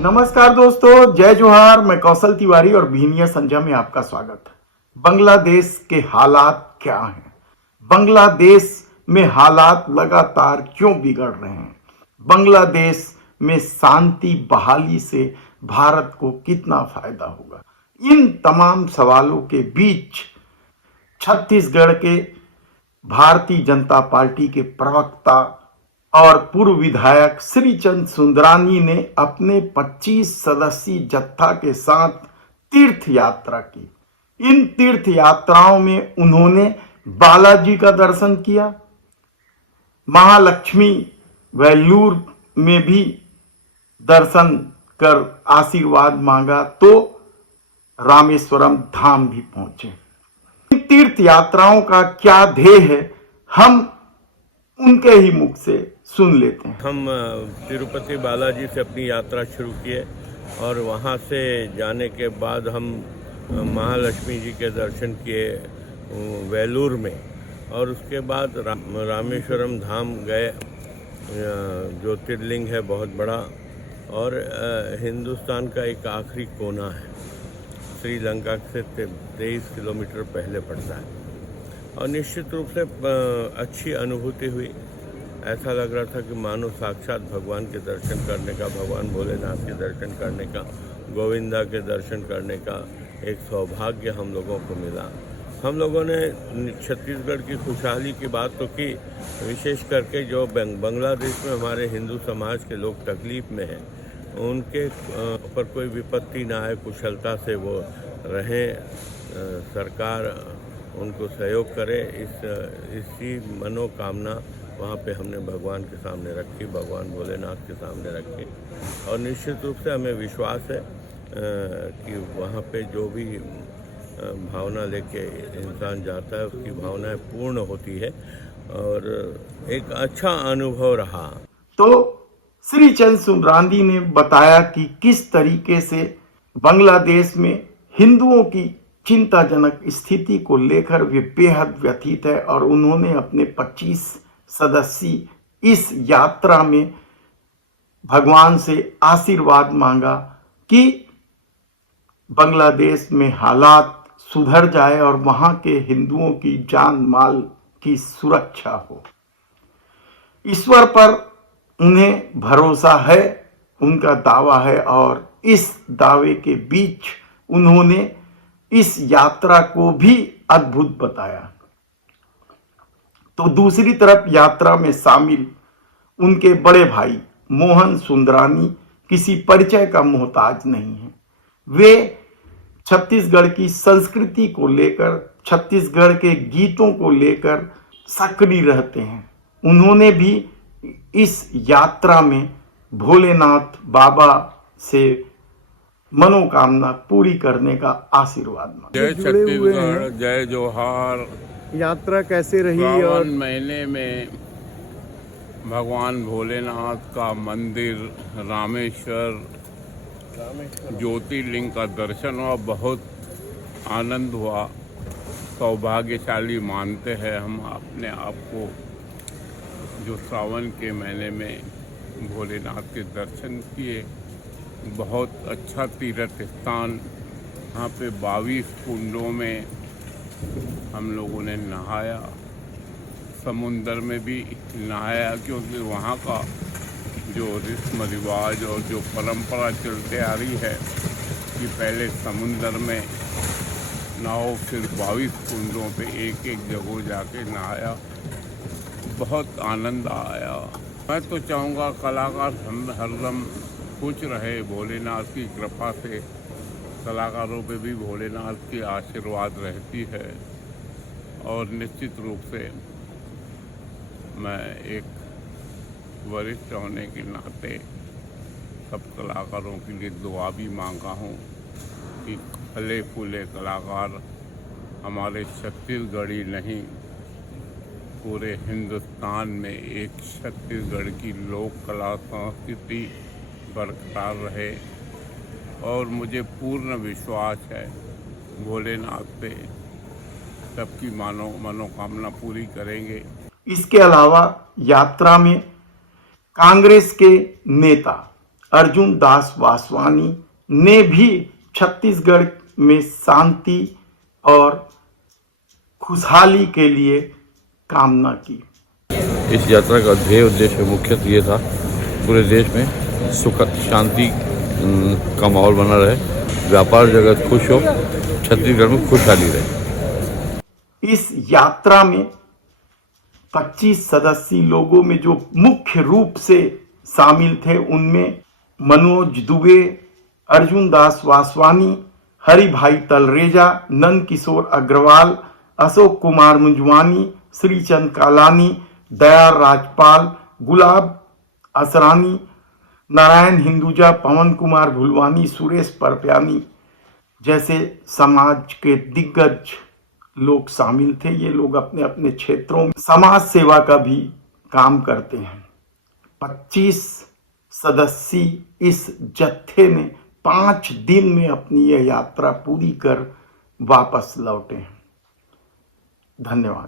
नमस्कार दोस्तों, जय जोहार। मैं कौशल तिवारी और भीनिया संजय में आपका स्वागत है। बांग्लादेश के हालात क्या हैं? बांग्लादेश में हालात लगातार क्यों बिगड़ रहे हैं? बांग्लादेश में शांति बहाली से भारत को कितना फायदा होगा? इन तमाम सवालों के बीच छत्तीसगढ़ के भारतीय जनता पार्टी के प्रवक्ता और पूर्व विधायक श्रीचंद सुंदरानी ने अपने 25 सदस्यीय जत्था के साथ तीर्थ यात्रा की। इन तीर्थ यात्राओं में उन्होंने बालाजी का दर्शन किया, महालक्ष्मी वेल्लूर में भी दर्शन कर आशीर्वाद मांगा, तो रामेश्वरम धाम भी पहुंचे। इन तीर्थ यात्राओं का क्या ध्येय है, हम उनके ही मुख से सुन लेते हैं। हम तिरुपति बालाजी से अपनी यात्रा शुरू किए और वहाँ से जाने के बाद हम महालक्ष्मी जी के दर्शन किए वेलूर में, और उसके बाद रामेश्वरम धाम गए। ज्योतिर्लिंग है बहुत बड़ा, और हिंदुस्तान का एक आखिरी कोना है, श्रीलंका से 23 किलोमीटर पहले पड़ता है। और निश्चित रूप से अच्छी अनुभूति हुई। ऐसा लग रहा था कि मानो साक्षात भगवान के दर्शन करने का, भगवान भोलेनाथ के दर्शन करने का, गोविंदा के दर्शन करने का एक सौभाग्य हम लोगों को मिला। हम लोगों ने छत्तीसगढ़ की खुशहाली की बात तो की, विशेष करके जो बांग्लादेश में हमारे हिंदू समाज के लोग तकलीफ़ में हैं, उनके ऊपर कोई विपत्ति ना आए, कुशलता से वो रहें, सरकार उनको सहयोग करे। इसी मनोकामना वहाँ पे हमने भगवान के सामने रखी, भगवान भोलेनाथ के सामने रखी। और निश्चित रूप से हमें विश्वास है कि वहाँ पे जो भी भावना लेके इंसान जाता है, उसकी भावनाएं पूर्ण होती है, और एक अच्छा अनुभव रहा। तो श्रीचंद सुंदरानी ने बताया कि किस तरीके से बांग्लादेश में हिंदुओं की चिंताजनक स्थिति को लेकर वे बेहद व्यथित है, और उन्होंने अपने 25 सदस्यीय इस यात्रा में भगवान से आशीर्वाद मांगा कि बांग्लादेश में हालात सुधर जाए और वहां के हिंदुओं की जान माल की सुरक्षा हो। ईश्वर पर उन्हें भरोसा है, उनका दावा है, और इस दावे के बीच उन्होंने इस यात्रा को भी अद्भुत बताया। तो दूसरी तरफ यात्रा में शामिल उनके बड़े भाई मोहन सुंदरानी किसी परिचय का मोहताज नहीं है। वे छत्तीसगढ़ की संस्कृति को लेकर, छत्तीसगढ़ के गीतों को लेकर सक्रिय रहते हैं। उन्होंने भी इस यात्रा में भोलेनाथ बाबा से मनोकामना पूरी करने का आशीर्वाद मांगा। जय छत्तीसगढ़, जय जोहार। यात्रा कैसे रही? और सावन महीने में भगवान भोलेनाथ का मंदिर रामेश्वर ज्योतिर्लिंग का दर्शन हुआ, बहुत आनंद हुआ। सौभाग्यशाली मानते हैं हम अपने आप को, जो सावन के महीने में भोलेनाथ के दर्शन किए। बहुत अच्छा तीर्थ स्थान, यहाँ पे 22 कुंडों में हम लोगों ने नहाया, समुंदर में भी नहाया, क्योंकि वहाँ का जो रस्म रिवाज और जो परंपरा चलते आ रही है कि पहले समुंदर में नहाओ, फिर 22 कुंडों पे एक एक जगह जाके नहाया। बहुत आनंद आया। मैं तो चाहूँगा कलाकार हरदम खुश रहे, भोलेनाथ की कृपा से कलाकारों पे भी भोलेनाथ की आशीर्वाद रहती है। और निश्चित रूप से मैं एक वरिष्ठ होने के नाते सब कलाकारों के लिए दुआ भी मांगा हूँ कि फले फूले कलाकार हमारे छत्तीसगढ़ी नहीं, पूरे हिंदुस्तान में एक छत्तीसगढ़ की लोक कला संस्कृति बरकरार रहे। और मुझे पूर्ण विश्वास है भोलेनाथ पे सबकी मनोकामना पूरी करेंगे। इसके अलावा यात्रा में कांग्रेस के नेता अर्जुन दास वासवानी ने भी छत्तीसगढ़ में शांति और खुशहाली के लिए कामना की। इस यात्रा का ध्येय उद्देश्य मुख्यतः ये था पूरे देश में सुख शांति का माहौल बना रहे, व्यापार जगत खुश हो, छत्तीसगढ़ में खुशहाली रहे। इस यात्रा में 25 सदस्यीय लोगों में जो मुख्य रूप से शामिल थे उनमें मनोज दुबे, अर्जुन दास वासवानी, हरि भाई तलरेजा, नंद किशोर अग्रवाल, अशोक कुमार मुंजवानी, श्रीचंद कालानी, दया राजपाल, गुलाब असरानी, नारायण हिंदुजा, पवन कुमार भुलवानी, सुरेश परप्यानी जैसे समाज के दिग्गज लोग शामिल थे। ये लोग अपने अपने क्षेत्रों में समाज सेवा का भी काम करते हैं। 25 सदस्यीय इस जत्थे ने 5 दिन में अपनी यह यात्रा पूरी कर वापस लौटे हैं। धन्यवाद।